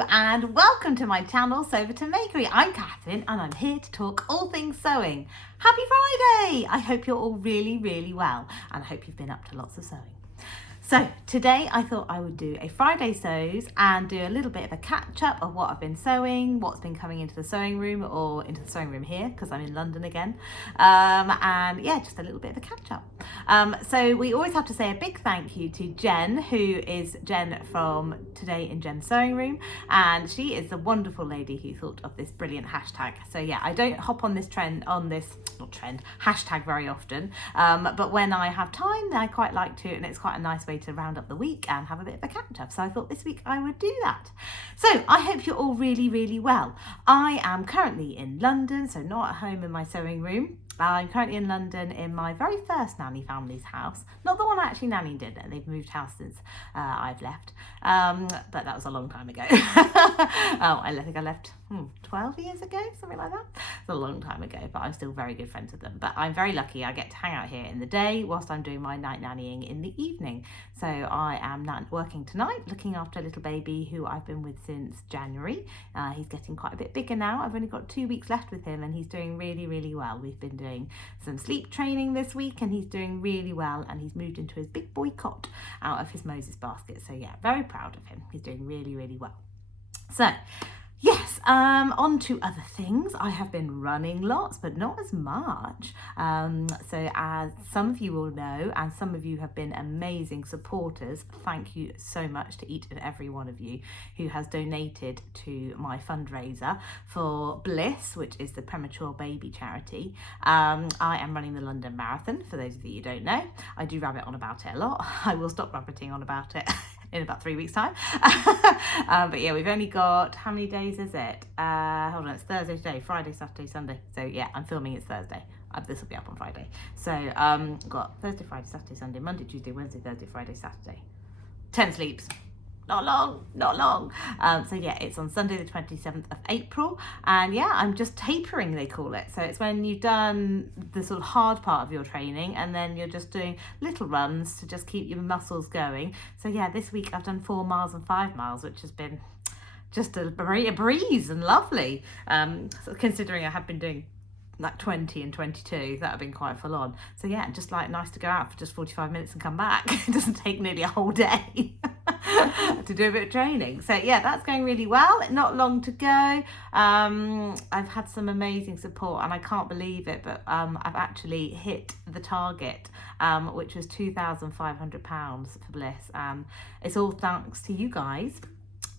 Hello and welcome to my channel, Sew to Makery. I'm Katherine and I'm here to talk all things sewing. Happy Friday! I hope you're all really well and I hope you've been up to lots of sewing. So today I thought I would do a Friday sews and do a little bit of a catch up of what I've been sewing, what's been coming into the sewing room or into the sewing room here because I'm in London again. And yeah, just a little bit of a catch up. So we always have to say a big thank you to Jen, who is Jen from Today in Jen's Sewing Room, and she is the wonderful lady who thought of this brilliant hashtag. So yeah, I don't hop on this hashtag very often, but when I have time I quite like to, and it's quite a nice way to round up the week and have a bit of a catch up. So I thought this week I would do that. So I hope you're all really well. I am currently in London, so not at home in my sewing room. I'm currently in London in my very first nanny family's house. Not the one I actually nannied in. They've moved house since I've left. But that was a long time ago. I think I left 12 years ago, something like that. It's a long time ago, but I'm still very good friends with them. But I'm very lucky I get to hang out here in the day whilst I'm doing my night nannying in the evening. So I am working tonight, looking after a little baby who I've been with since January. He's getting quite a bit bigger now. I've only got 2 weeks left with him and he's doing really well. We've been doing some sleep training this week and he's doing really well, and he's moved into his big boy cot out of his Moses basket. So yeah, very proud of him. He's doing really well. So yes, on to other things. I have been running lots, but not as much. So as some of you will know, and some of you have been amazing supporters, thank you so much to each and every one of you who has donated to my fundraiser for Bliss, which is the premature baby charity. I am running the London Marathon, for those of you who don't know. I do rabbit on about it a lot. I will stop rabbiting on about it in about 3 weeks time. But yeah, we've only got, how many days is it? Hold on, it's Thursday today, Friday, Saturday, Sunday. So yeah, I'm filming it's Thursday. This will be up on Friday. So got Thursday, Friday, Saturday, Sunday, Monday, Tuesday, Wednesday, Thursday, Friday, Saturday. 10 sleeps. Not long. So yeah, it's on Sunday the 27th of April, and yeah, I'm just tapering, they call it. So it's when you've done the sort of hard part of your training and then you're just doing little runs to just keep your muscles going. So yeah, this week I've done 4 miles and 5 miles, which has been just a breeze and lovely, so considering I have been doing like 20 and 22, that have been quite full on. So yeah, just like nice to go out for just 45 minutes and come back. It doesn't take nearly a whole day to do a bit of training. So yeah, that's going really well. Not long to go. I've had some amazing support and I can't believe it, but I've actually hit the target, which was £2,500 for Bliss. It's all thanks to you guys.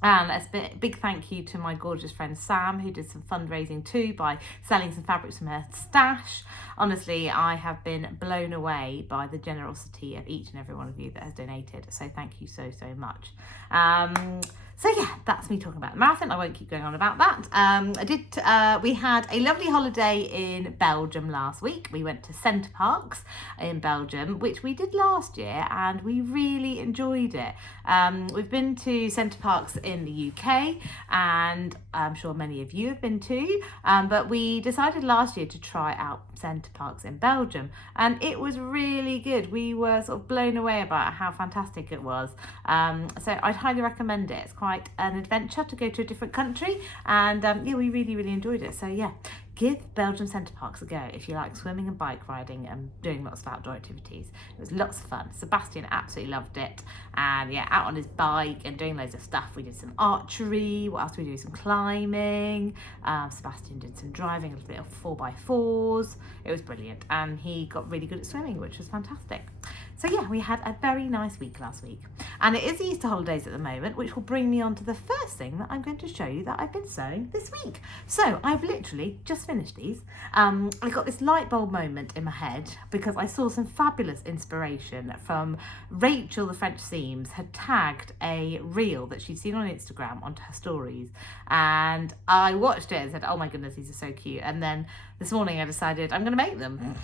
And a big thank you to my gorgeous friend Sam, who did some fundraising too by selling some fabrics from her stash. Honestly, I have been blown away by the generosity of each and every one of you that has donated. So thank you so much. So yeah, that's me talking about the marathon. I won't keep going on about that. We had a lovely holiday in Belgium last week. We went to Center Parcs in Belgium, which we did last year, and we really enjoyed it. We've been to Center Parcs in the UK, and I'm sure many of you have been too, but we decided last year to try out Center Parcs in Belgium, and it was really good. We were sort of blown away about how fantastic it was. So I'd highly recommend it. It's quite an adventure to go to a different country, and yeah, we really enjoyed it. So yeah, give Belgium Center Parcs a go if you like swimming and bike riding and doing lots of outdoor activities. It was lots of fun. Sebastian absolutely loved it, and yeah, out on his bike and doing loads of stuff. We did some archery. What else did we do? Some climbing. Sebastian did some driving, a little bit of 4x4s. It was brilliant, and he got really good at swimming, which was fantastic. So yeah, we had a very nice week last week, and it is the Easter holidays at the moment, which will bring me on to the first thing that I'm going to show you that I've been sewing this week. So I've literally just finished these. I got this light bulb moment in my head because I saw some fabulous inspiration from Rachael, the French Seams, had tagged a reel that she'd seen on Instagram onto her stories, and I watched it and said, oh my goodness, these are so cute. And then this morning I decided I'm going to make them.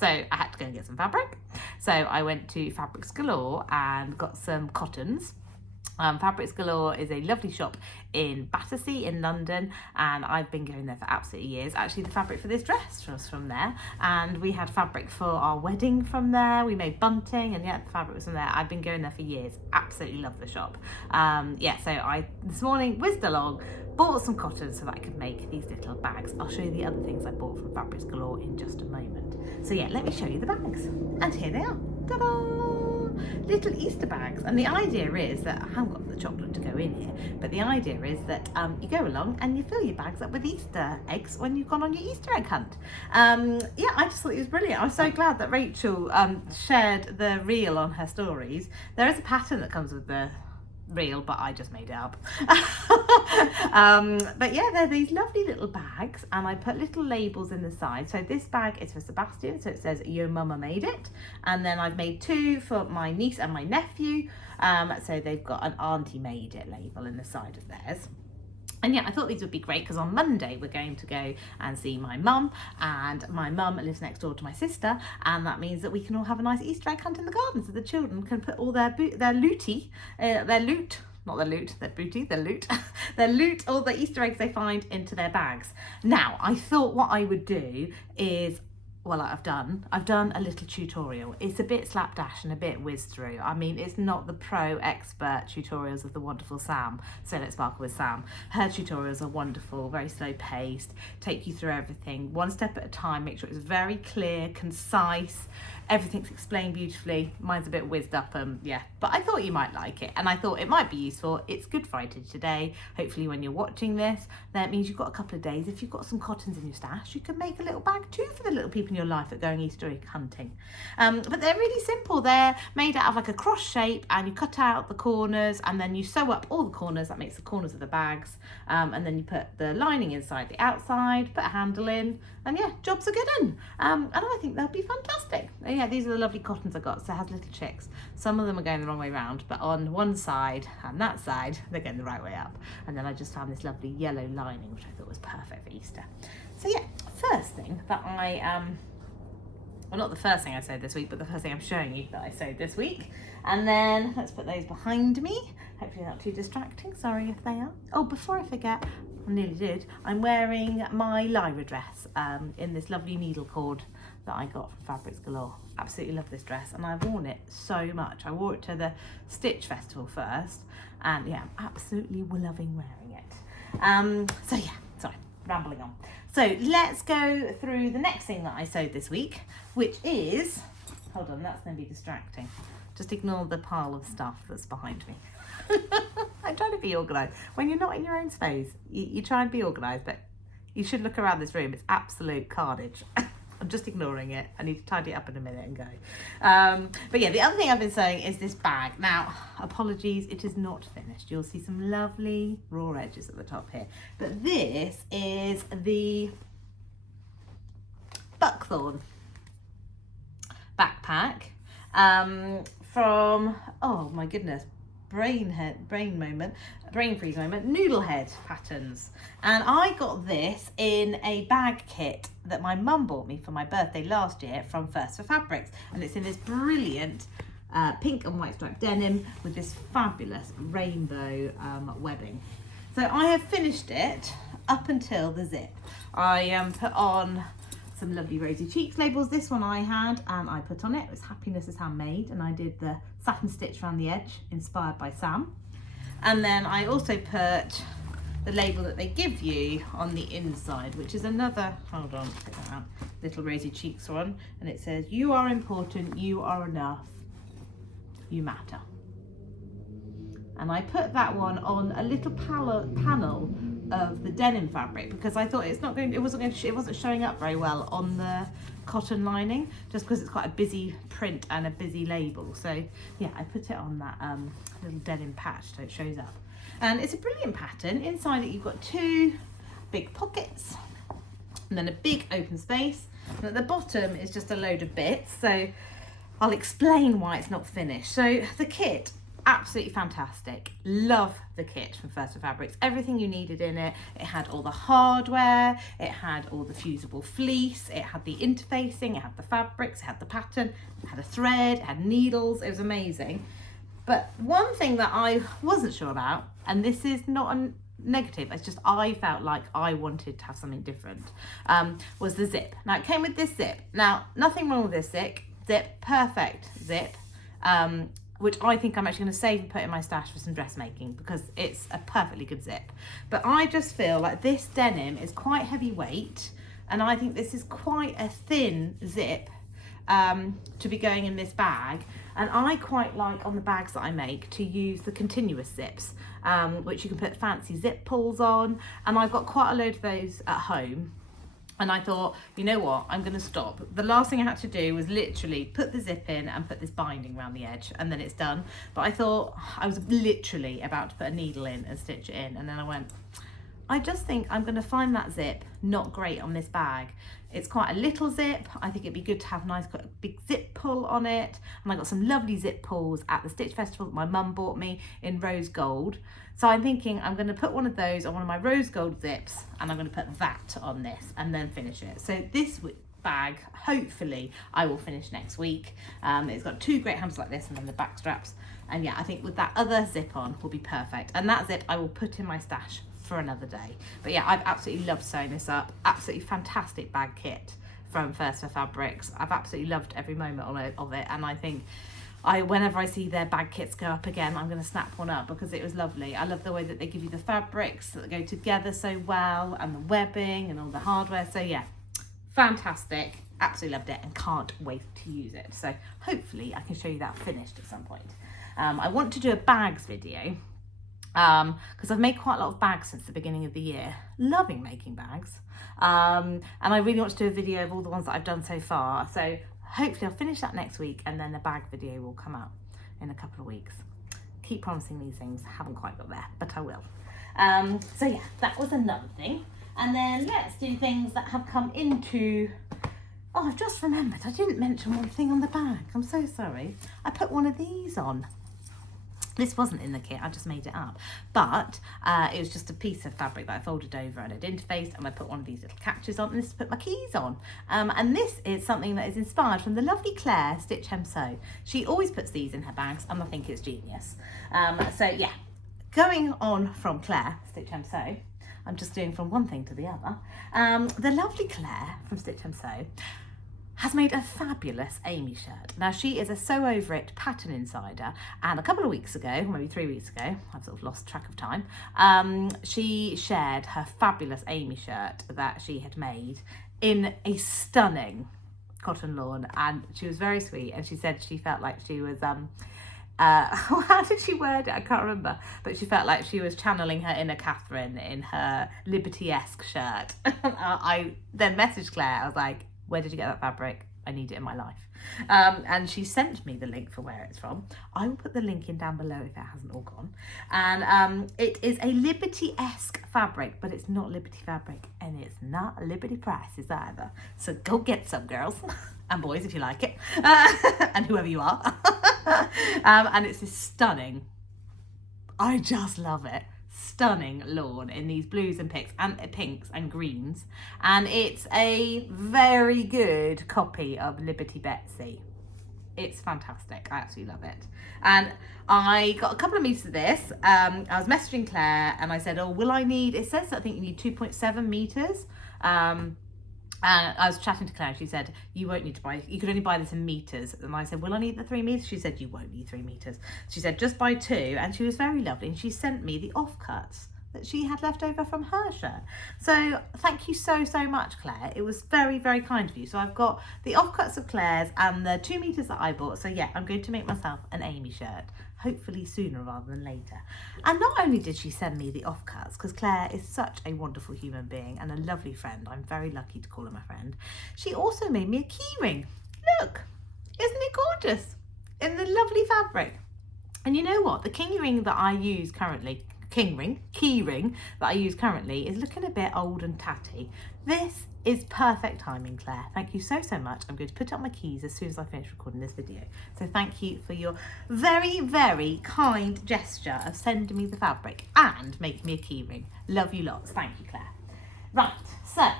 So I had to go and get some fabric. So I went to Fabrics Galore and got some cottons. Fabrics Galore is a lovely shop in Battersea in London, and I've been going there for absolutely years. Actually, the fabric for this dress was from there, and we had fabric for our wedding from there. We made bunting, and yeah, the fabric was from there. I've been going there for years. Absolutely love the shop. Yeah, so I this morning whizzed along, bought some cotton so that I could make these little bags. I'll show you the other things I bought from Fabrics Galore in just a moment. So yeah, let me show you the bags, and here they are. Ta-da! Little Easter bags, and the idea is that I haven't got the chocolate to go in here, but the idea is that you go along and you fill your bags up with Easter eggs when you've gone on your Easter egg hunt. Yeah, I just thought it was brilliant. I was so glad that Rachael shared the reel on her stories. There is a pattern that comes with the reel, but I just made it up. But yeah, they're these lovely little bags, and I put little labels in the side. So this bag is for Sebastian, so it says your mama made it, and then I've made two for my niece and my nephew, so they've got an auntie made it label in the side of theirs. And yeah, I thought these would be great because on Monday we're going to go and see my mum, and my mum lives next door to my sister, and that means that we can all have a nice Easter egg hunt in the garden, so the children can put all their loot, all the Easter eggs they find into their bags. Now, I thought what I would do is, well, I've done a little tutorial. It's a bit slapdash and a bit whiz through. I mean, it's not the pro expert tutorials of the wonderful Sam. So let's sparkle with Sam. Her tutorials are wonderful, very slow paced, take you through everything one step at a time, make sure it's very clear, concise, everything's explained beautifully. Mine's a bit whizzed up, yeah, but I thought you might like it, and I thought it might be useful. It's Good Friday today. Hopefully when you're watching this, that means you've got a couple of days. If you've got some cottons in your stash, you can make a little bag too for the little people in your life that are going Easter egg hunting. But they're really simple. They're made out of like a cross shape, and you cut out the corners, and then you sew up all the corners. That makes the corners of the bags, and then you put the lining inside the outside, put a handle in, and yeah, jobs are good in. And I think they'll be fantastic. Yeah, these are the lovely cottons I got. So it has little chicks. Some of them are going the wrong way round, but on one side and that side, they're going the right way up. And then I just found this lovely yellow lining, which I thought was perfect for Easter. So yeah, first thing that well, not the first thing I sewed this week, but the first thing I'm showing you that I sewed this week. And then let's put those behind me. Hopefully not too distracting. Sorry if they are. Oh, before I forget, I nearly did. I'm wearing my Lyra dress in this lovely needle cord that I got from Fabrics Galore. Absolutely love this dress, and I've worn it so much. I wore it to the Stitch Festival first, and yeah, I'm absolutely loving wearing it. So yeah, sorry, rambling on. So let's go through the next thing that I sewed this week, which is, hold on, that's going to be distracting. Just ignore the pile of stuff that's behind me. I'm trying to be organised. When you're not in your own space, you try and be organised, but you should look around this room. It's absolute carnage. I'm just ignoring it. I need to tidy it up in a minute and go. But yeah, the other thing I've been sewing is this bag. Now, apologies, it is not finished. You'll see some lovely raw edges at the top here. But this is the Buckthorn backpack from, oh my goodness, brain freeze moment, Noodlehead patterns. And I got this in a bag kit that my mum bought me for my birthday last year from First for Fabrics, and it's in this brilliant pink and white striped denim with this fabulous rainbow webbing. So I have finished it up until the zip. I put on some lovely rosy cheeks labels. This one I had, and I put on it was Happiness is Handmade, and I did the satin stitch around the edge inspired by Sam. And then I also put the label that they give you on the inside, which is another, hold on, put that out, little rosy cheeks one, and it says, you are important, you are enough, you matter. And I put that one on a little panel of the denim fabric because I thought it wasn't showing up very well on the cotton lining, just because it's quite a busy print and a busy label. So yeah, I put it on that little denim patch so it shows up. And it's a brilliant pattern. Inside it you've got two big pockets and then a big open space. And at the bottom is just a load of bits. So I'll explain why it's not finished. So the kit, absolutely fantastic. Love the kit from First for Fabrics. Everything you needed in it. It had all the hardware, it had all the fusible fleece, it had the interfacing, it had the fabrics, it had the pattern, it had a thread, it had needles. It was amazing. But one thing that I wasn't sure about, and this is not a negative, it's just I felt like I wanted to have something different, was the zip. Now it came with this zip. Now nothing wrong with this zip, perfect zip, which I think I'm actually going to save and put in my stash for some dressmaking because it's a perfectly good zip. But I just feel like this denim is quite heavyweight, and I think this is quite a thin zip to be going in this bag. And I quite like on the bags that I make to use the continuous zips, which you can put fancy zip pulls on. And I've got quite a load of those at home. And I thought, you know what, I'm going to stop. The last thing I had to do was literally put the zip in and put this binding around the edge, and then it's done. But I thought, I was literally about to put a needle in and stitch it in. And then I went, I just think I'm going to find that zip not great on this bag. It's quite a little zip. I think it'd be good to have a nice big zip pull on it. And I got some lovely zip pulls at the Stitch Festival that my mum bought me in rose gold. So I'm thinking I'm going to put one of those on one of my rose gold zips, and I'm going to put that on this and then finish it. So this bag, hopefully I will finish next week. It's got 2 great handles like this and then the back straps. And yeah, I think with that other zip on will be perfect. And that zip I will put in my stash for another day. But yeah, I've absolutely loved sewing this up. Absolutely fantastic bag kit from First for Fabrics. I've absolutely loved every moment of it, and I think whenever I see their bag kits go up again, I'm going to snap one up because it was lovely. I love the way that they give you the fabrics that go together so well, and the webbing and all the hardware. So yeah, fantastic. Absolutely loved it and can't wait to use it. So hopefully I can show you that finished at some point. I want to do a bags video because I've made quite a lot of bags since the beginning of the year. Loving making bags. And I really want to do a video of all the ones that I've done so far. So hopefully I'll finish that next week, and then the bag video will come out in a couple of weeks. Keep promising these things, haven't quite got there, but I will. So yeah, that was another thing. And then let's do things that have come into... Oh, I've just remembered, I didn't mention one thing on the bag. I'm so sorry. I put one of these on. This wasn't in the kit, I just made it up. But it was just a piece of fabric that I folded over and I'd interfaced, and I put one of these little catches on, and this is to put my keys on. And this is something that is inspired from the lovely Clare Stitch Hem Sew. She always puts these in her bags, and I think it's genius. So yeah, going on from Clare Stitch Hem Sew, I'm just doing from one thing to the other. The lovely Clare from Stitch Hem Sew has made a fabulous Amy shirt. Now, she is a Sew Over It pattern insider, and a couple of weeks ago, maybe 3 weeks ago, I've sort of lost track of time, she shared her fabulous Amy shirt that she had made in a stunning cotton lawn, and she was very sweet, and she said she felt like she was how did she word it? I can't remember, but she felt like she was channeling her inner Katherine in her Liberty-esque shirt. I then messaged Claire. I was like, where did you get that fabric? I need it in my life. And she sent me the link for where it's from. I will put the link in down below if it hasn't all gone. And it is a Liberty-esque fabric, but it's not Liberty fabric, and it's not Liberty prices either. So go get some, girls and boys, if you like it, and whoever you are. And it's this stunning, I just love it, stunning lawn in these blues and pinks and greens, and it's a very good copy of Liberty Betsy. It's fantastic. I absolutely love it. And I got a couple of meters of this. I was messaging Claire and I said, oh, will I need, it says I think you need 2.7 meters. And I was chatting to Claire, and she said, you won't need to buy, you could only buy this in meters. And I said, will I need the 3 meters? She said, you won't need 3 meters. She said, just buy 2. And she was very lovely. And she sent me the offcuts that she had left over from her shirt. So thank you so, so much, Claire. It was very, very kind of you. So I've got the offcuts of Claire's and the 2 meters that I bought. So yeah, I'm going to make myself an Amy shirt, hopefully sooner rather than later. And not only did she send me the offcuts, because Claire is such a wonderful human being and a lovely friend. I'm very lucky to call her my friend. She also made me a key ring. Look, isn't it gorgeous? In the lovely fabric. And you know what? The key ring that I use currently, key ring that I use currently is looking a bit old and tatty. This is perfect timing, Claire. Thank you so, so much. I'm going to put up my keys as soon as I finish recording this video. So thank you for your very, very kind gesture of sending me the fabric and making me a key ring. Love you lots. Thank you, Claire. Right, so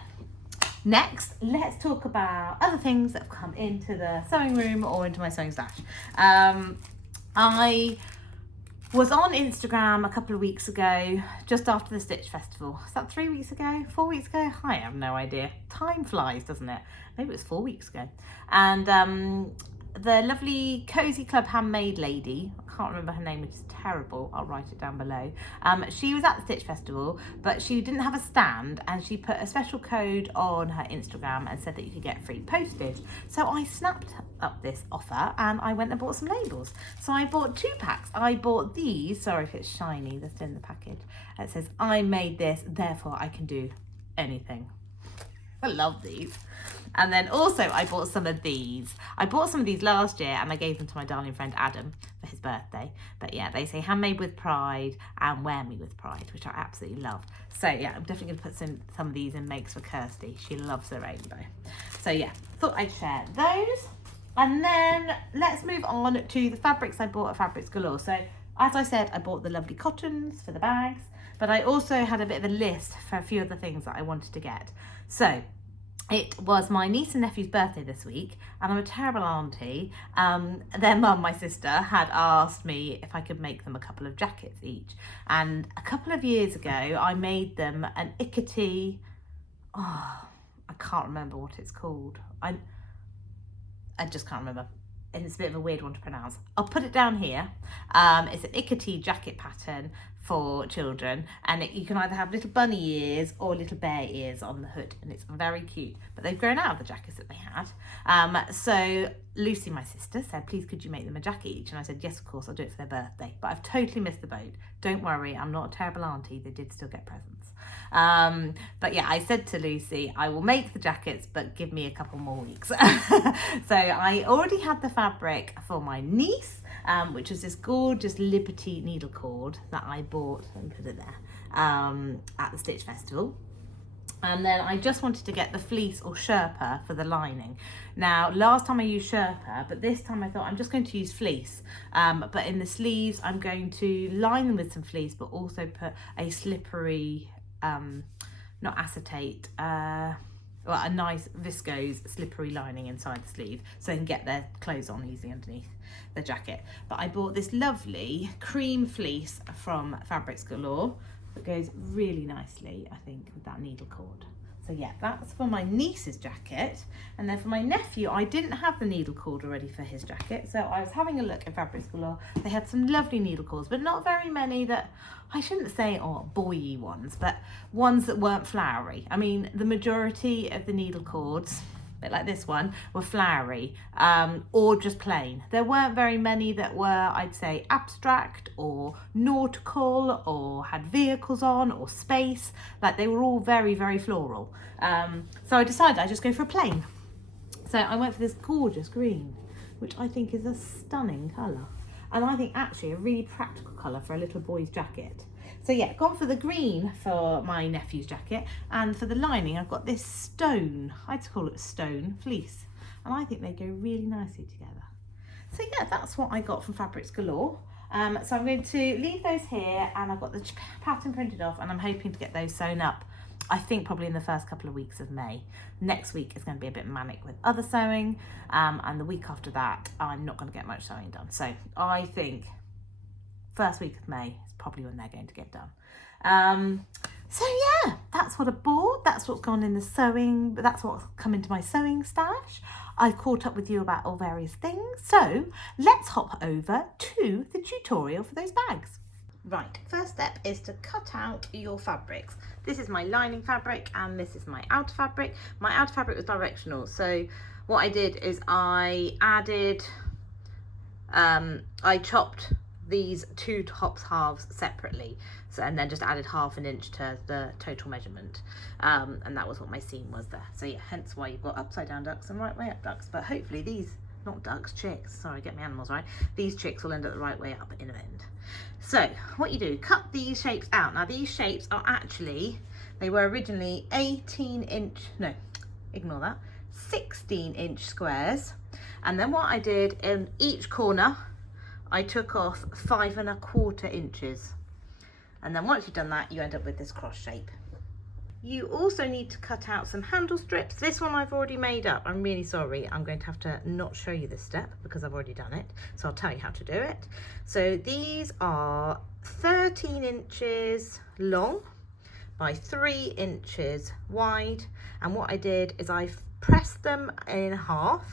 next, let's talk about other things that have come into the sewing room or into my sewing stash. I was on Instagram a couple of weeks ago, just after the Stitch Festival. Is that 3 weeks ago? 4 weeks ago? I have no idea. Time flies, doesn't it? Maybe it was 4 weeks ago. And the lovely Cozy Club Handmade lady, I can't remember her name, which is terrible, I'll write it down below. She was at the Stitch Festival, but she didn't have a stand, and she put a special code on her Instagram and said that you could get free postage. So I snapped up this offer and I went and bought some labels. So I bought 2 packs. I bought these, sorry if it's shiny, that's in the package. It says, I made this, therefore I can do anything. I love these. And then also I bought some of these. I bought some of these last year and I gave them to my darling friend Adam for his birthday. But yeah, they say handmade with pride and wear me with pride, which I absolutely love. So yeah, I'm definitely gonna put some of these in makes for Kirsty. She loves the rainbow. So yeah, thought I'd share those. And then let's move on to the fabrics I bought at Fabrics Galore. So as I said, I bought the lovely cottons for the bags, but I also had a bit of a list for a few other things that I wanted to get. So it was my niece and nephew's birthday this week, and I'm a terrible auntie. Their mum, my sister, had asked me if I could make them a couple of jackets each. And a couple of years ago, I made them an Ikatee. Oh, I can't remember what it's called. I just can't remember. And it's a bit of a weird one to pronounce. I'll put it down here. It's an Ikatee jacket pattern for children, and you can either have little bunny ears or little bear ears on the hood, and it's very cute. But they've grown out of the jackets that they had. So Lucy, my sister, said, please could you make them a jacket each? And I said, yes, of course, I'll do it for their birthday. But I've totally missed the boat. Don't worry, I'm not a terrible auntie. They did still get presents. But yeah, I said to Lucy, I will make the jackets, but give me a couple more weeks. So I already had the fabric for my niece, which was this gorgeous Liberty needle cord that I bought and put it there at the Stitch Festival. And then I just wanted to get the fleece or Sherpa for the lining. Now, last time I used Sherpa, but this time I thought I'm just going to use fleece. But in the sleeves, I'm going to line them with some fleece, but also put a slippery, not acetate, well, a nice viscose slippery lining inside the sleeve so they can get their clothes on easily underneath the jacket. But I bought this lovely cream fleece from Fabrics Galore that goes really nicely, I think, with that needle cord. So yeah, that's for my niece's jacket. And then for my nephew, I didn't have the needle cord already for his jacket. So I was having a look at Fabrics Galore. They had some lovely needle cords, but not very many that, I shouldn't say, boy-y ones, but ones that weren't flowery. I mean, the majority of the needle cords, a bit like this one, were flowery or just plain. There weren't very many that were, I'd say, abstract or nautical or had vehicles on or space. Like, they were all very, very floral. So I decided I'd just go for a plain. So I went for this gorgeous green, which I think is a stunning colour. And I think actually a really practical colour for a little boy's jacket. So yeah, gone for the green for my nephew's jacket, and for the lining I've got this stone, I'd call it stone fleece, and I think they go really nicely together. So yeah, that's what I got from Fabrics Galore. So I'm going to leave those here, and I've got the pattern printed off, and I'm hoping to get those sewn up, I think probably in the first couple of weeks of May. Next week is going to be a bit manic with other sewing, and the week after that I'm not going to get much sewing done. So I think first week of May is probably when they're going to get done. So yeah, that's what I bought. That's what's gone in the sewing, but that's what's come into my sewing stash. I've caught up with you about all various things. So let's hop over to the tutorial for those bags. Right, first step is to cut out your fabrics. This is my lining fabric and this is my outer fabric. My outer fabric was directional, so what I did is I added, I chopped these two tops halves separately, so, and then just added 1/2 inch to the total measurement, and that was what my seam was there. So yeah, hence why you've got upside down ducks and right way up ducks, but hopefully these, not ducks, chicks, sorry, get my animals right, these chicks will end up the right way up in the end. So what you do, cut these shapes out. Now these shapes are actually, they were originally 16-inch squares, and then what I did, in each corner I took off 5¼ inches, and then once you've done that you end up with this cross shape. You also need to cut out some handle strips. This one I've already made up. I'm really sorry. I'm going to have to not show you this step because I've already done it. So I'll tell you how to do it. So these are 13 inches long by 3 inches wide. And what I did is I pressed them in half.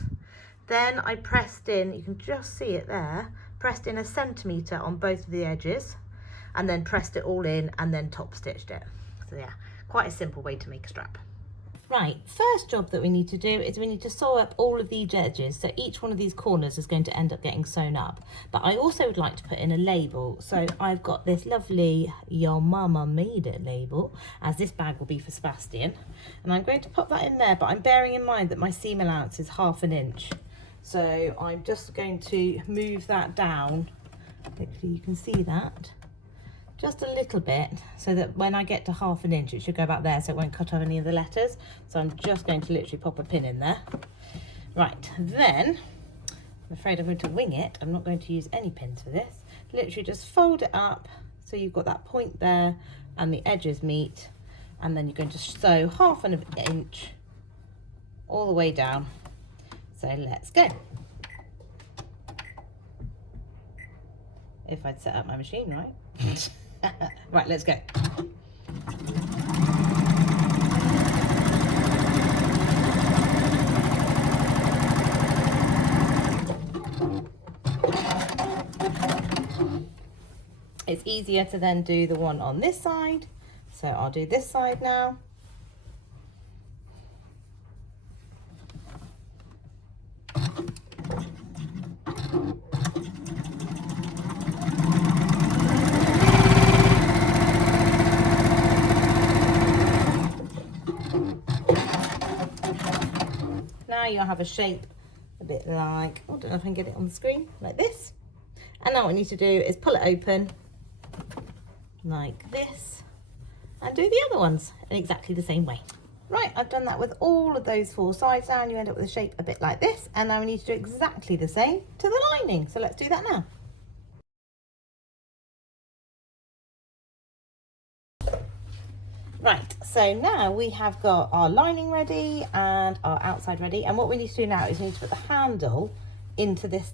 Then I pressed in, you can just see it there, pressed in 1 centimetre on both of the edges, and then pressed it all in and then top stitched it. So yeah, quite a simple way to make a strap. Right, first job that we need to do is we need to sew up all of these edges. So each one of these corners is going to end up getting sewn up. But I also would like to put in a label. So I've got this lovely Your Mama Made It label, as this bag will be for Sebastian. And I'm going to pop that in there, but I'm bearing in mind that my seam allowance is 1/2 inch. So I'm just going to move that down. Hopefully you can see that. Just a little bit, so that when I get to 1/2 inch, it should go about there, so it won't cut off any of the letters. So I'm just going to literally pop a pin in there. Right, then, I'm afraid I'm going to wing it. I'm not going to use any pins for this. Literally just fold it up, so you've got that point there, and the edges meet, and then you're going to sew 1/2 inch all the way down. So let's go. If I'd set up my machine right. Right, let's go. It's easier to then do the one on this side, so I'll do this side now. Now you'll have a shape a bit like, I don't know if I can get it on the screen, like this. And now what we need to do is pull it open like this and do the other ones in exactly the same way. Right, I've done that with all of those 4 sides now, and you end up with a shape a bit like this. And now we need to do exactly the same to the lining. So let's do that now. Right, so now we have got our lining ready and our outside ready, and what we need to do now is we need to put the handle into the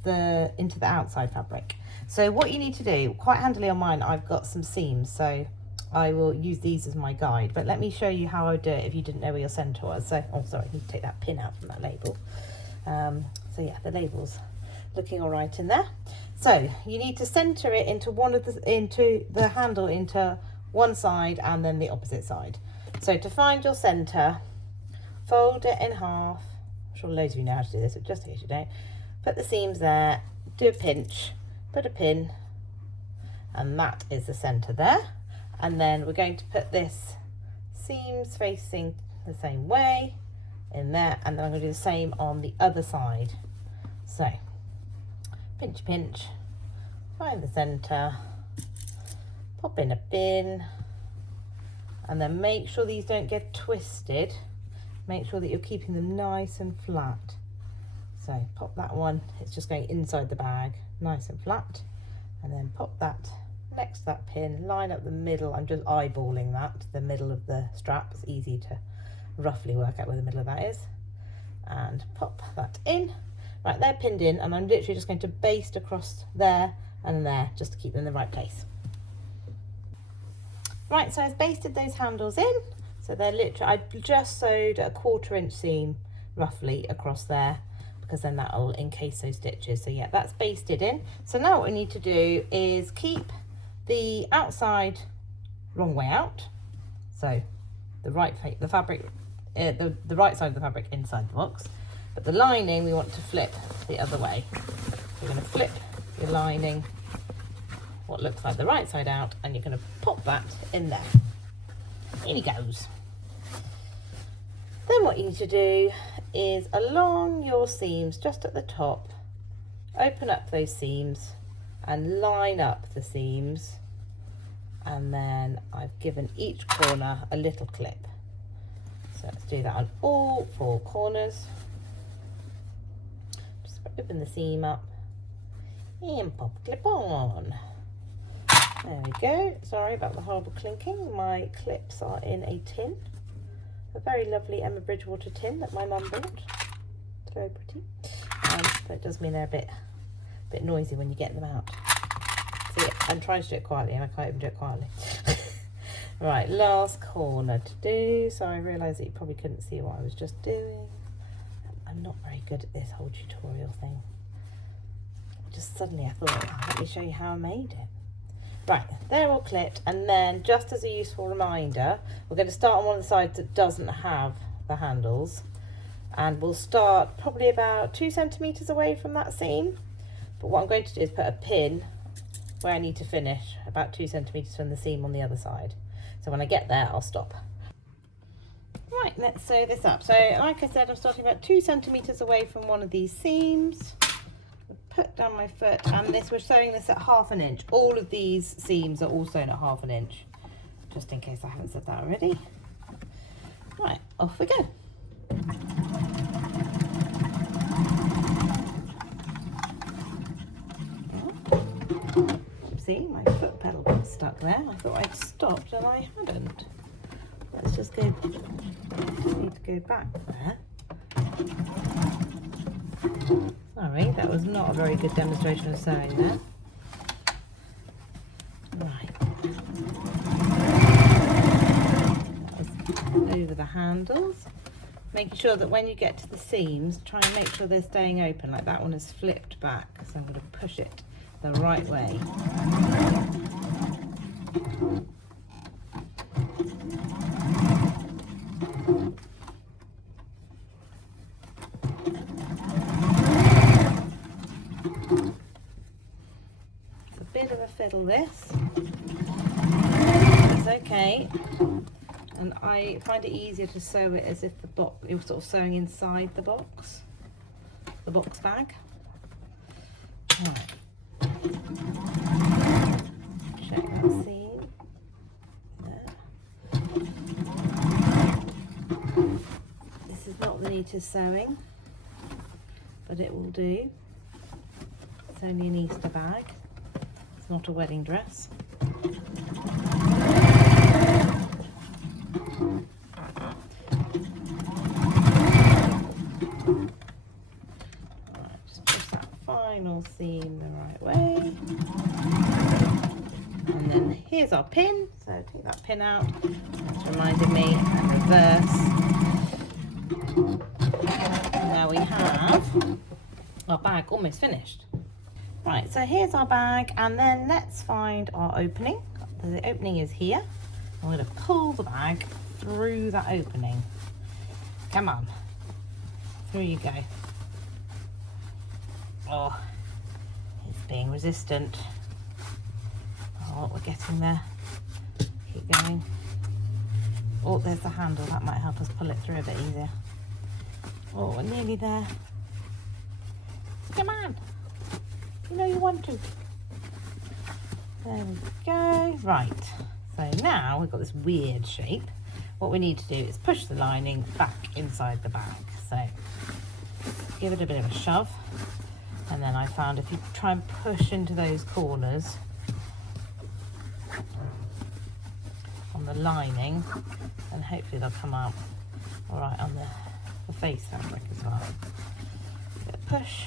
outside fabric. So what you need to do, quite handily on mine, I've got some seams, so I will use these as my guide, but let me show you how I would do it if you didn't know where your centre was. So, oh sorry, I need to take that pin out from that label. So yeah, the label's looking all right in there. So you need to centre it into the handle into one side and then the opposite side. So to find your centre, fold it in half. I'm sure loads of you know how to do this, but just in case you don't, put the seams there, do a pinch, put a pin, and that is the centre there. And then we're going to put this seams facing the same way in there, and then I'm going to do the same on the other side. So pinch, pinch, find the centre, pop in a pin, and then make sure these don't get twisted. Make sure that you're keeping them nice and flat. So pop that one, it's just going inside the bag, nice and flat, and then pop that next to that pin, line up the middle. I'm just eyeballing that, the middle of the strap. It's easy to roughly work out where the middle of that is, and pop that in. Right, they're pinned in, and I'm literally just going to baste across there and there just to keep them in the right place. Right, so I've basted those handles in, so they're literally, I just sewed a 1/4 inch seam roughly across there, because then that'll encase those stitches. So yeah, that's basted in. So now what we need to do is keep the outside wrong way out, so the right side of the fabric inside the box, but the lining we want to flip the other way. We're going to flip your lining, what looks like the right side out, and you're going to pop that in there. In he goes. Then what you need to do is along your seams just at the top, open up those seams and line up the seams, and then I've given each corner a little clip. So let's do that on all 4 corners. Just open the seam up and pop clip on. There we go. Sorry about the horrible clinking. My clips are in a tin. a very lovely Emma Bridgewater tin that my mum bought. It's very pretty. But it does mean they're a bit noisy when you get them out. See, I'm trying to do it quietly and I can't even do it quietly. Right, last corner to do. So I realised that you probably couldn't see what I was just doing. I'm not very good at this whole tutorial thing. Just suddenly I thought, oh, let me show you how I made it. Right, they're all clipped, and then just as a useful reminder, we're going to start on one of the sides that doesn't have the handles, and we'll start probably about 2 centimetres away from that seam. But what I'm going to do is put a pin where I need to finish, about 2 centimetres from the seam on the other side. So when I get there, I'll stop. Right, let's sew this up. So like I said, I'm starting about 2 centimetres away from one of these seams. Put down my foot, and this, we're sewing this at 1/2 inch. All of these seams are all sewn at 1/2 inch, just in case I haven't said that already. Right, off we go. See, my foot pedal got stuck there. I thought I'd stopped and I hadn't. Let's just go, need to go back there. Sorry, that was not a very good demonstration of sewing there. Right. That was over the handles. Making sure that when you get to the seams, try and make sure they're staying open. Like that one is flipped back, so I'm going to push it the right way. Fiddle this. It's okay, and I find it easier to sew it as if the box, you're sort of sewing inside the box bag. Right. Check that seam. There. This is not the neatest sewing, but it will do. It's only an Easter bag. Not a wedding dress. Right, just push that final seam the right way. And then here's our pin. So take that pin out. That's reminded me, and reverse. Now we have our bag almost finished. Right, so here's our bag, and then let's find our opening. The opening is here. I'm going to pull the bag through that opening. Come on. Through you go. Oh, it's being resistant. Oh, we're getting there. Keep going. Oh, there's the handle. That might help us pull it through a bit easier. Oh, we're nearly there. Come on. You know you want to. There we go. Right, so now we've got this weird shape. What we need to do is push the lining back inside the bag. So give it a bit of a shove, and then I found if you try and push into those corners on the lining, then hopefully they'll come out all right on the face fabric as well. Give it a push.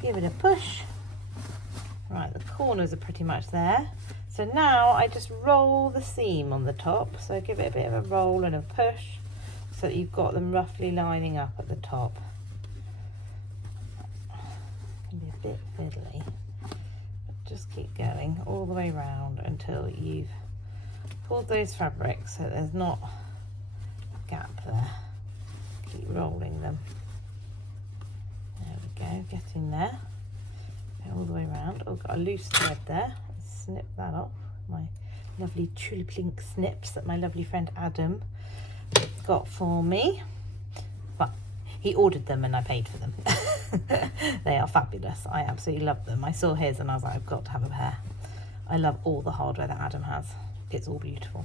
Give it a push. Right, the corners are pretty much there. So now I just roll the seam on the top. So give it a bit of a roll and a push so that you've got them roughly lining up at the top. Can be a bit fiddly, but just keep going all the way around until you've pulled those fabrics so there's not a gap there. Keep rolling them. Go, getting there. Go all the way around. Oh, got a loose thread there. Snip that off. My lovely tulip link snips that my lovely friend Adam got for me. Well, he ordered them and I paid for them. They are fabulous. I absolutely love them. I saw his and I was like, I've got to have a pair. I love all the hardware that Adam has. It's all beautiful.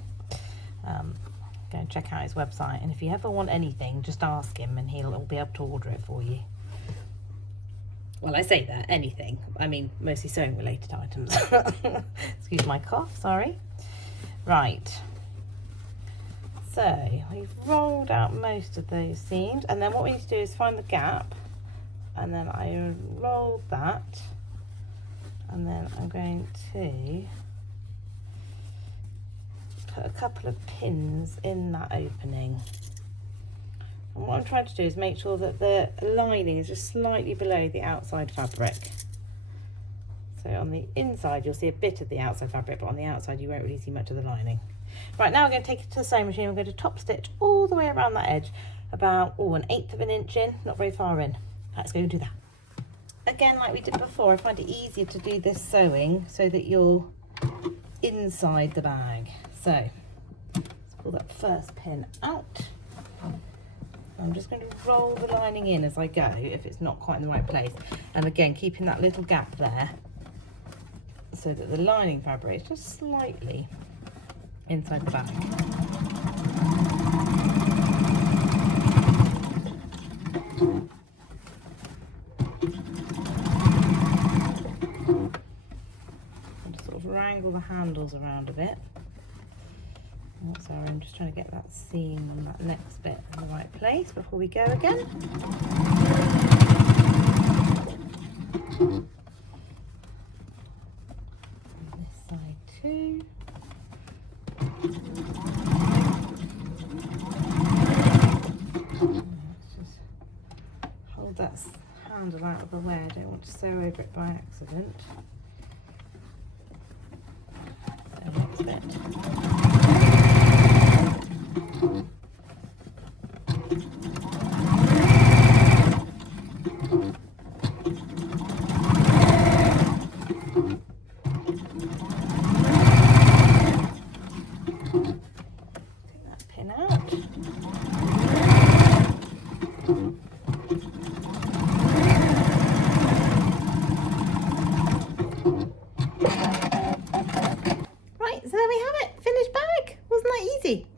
Go and check out his website, and if you ever want anything, just ask him and he'll be able to order it for you. Well, I say that, anything. I mean, mostly sewing related items. Excuse my cough, sorry. Right. So we've rolled out most of those seams, and then what we need to do is find the gap, and then I rolled that, and then I'm going to put a couple of pins in that opening. And what I'm trying to do is make sure that the lining is just slightly below the outside fabric. So on the inside you'll see a bit of the outside fabric, but on the outside you won't really see much of the lining. Right, now I'm going to take it to the sewing machine. I'm going to top stitch all the way around that edge, about 1/8 of an inch in, not very far in. Let's go and do that. Again, like we did before, I find it easier to do this sewing so that you're inside the bag. So let's pull that first pin out. I'm just going to roll the lining in as I go if it's not quite in the right place, and again keeping that little gap there so that the lining fabric is just slightly inside the bag. And sort of wrangle the handles around a bit. Oh, sorry, I'm just trying to get that seam on that next bit in the right place before we go again. And this side too. Let's just hold that handle out of the way. I don't want to sew over it by accident. So next bit.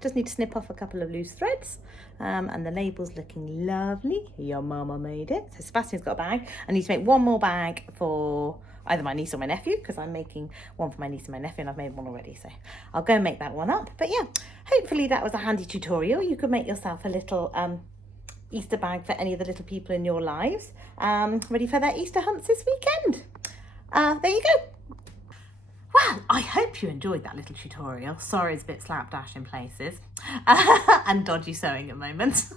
Just need to snip off a couple of loose threads, and the label's looking lovely. Your mama made it. So Sebastian's got a bag. I need to make one more bag for either my niece or my nephew, because I'm making one for my niece and my nephew, and I've made one already, so I'll go and make that one up. But yeah, hopefully that was a handy tutorial. You could make yourself a little Easter bag for any of the little people in your lives, ready for their Easter hunts this weekend. There you go. Well, I hope you enjoyed that little tutorial. Sorry it's a bit slapdash in places and dodgy sewing at moments.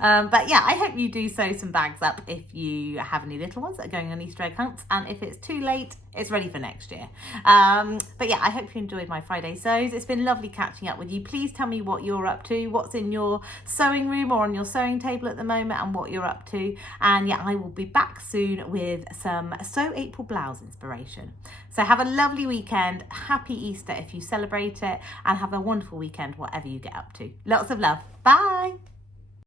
But yeah, I hope you do sew some bags up if you have any little ones that are going on Easter egg hunts, and if it's too late, it's ready for next year. But yeah, I hope you enjoyed my Friday sews. It's been lovely catching up with you. Please tell me what you're up to, what's in your sewing room or on your sewing table at the moment, and what you're up to. And yeah, I will be back soon with some Sew April blouse inspiration. So have a lovely weekend. Happy Easter if you celebrate it, and have a wonderful weekend whatever you get up to. Lots of love. Bye.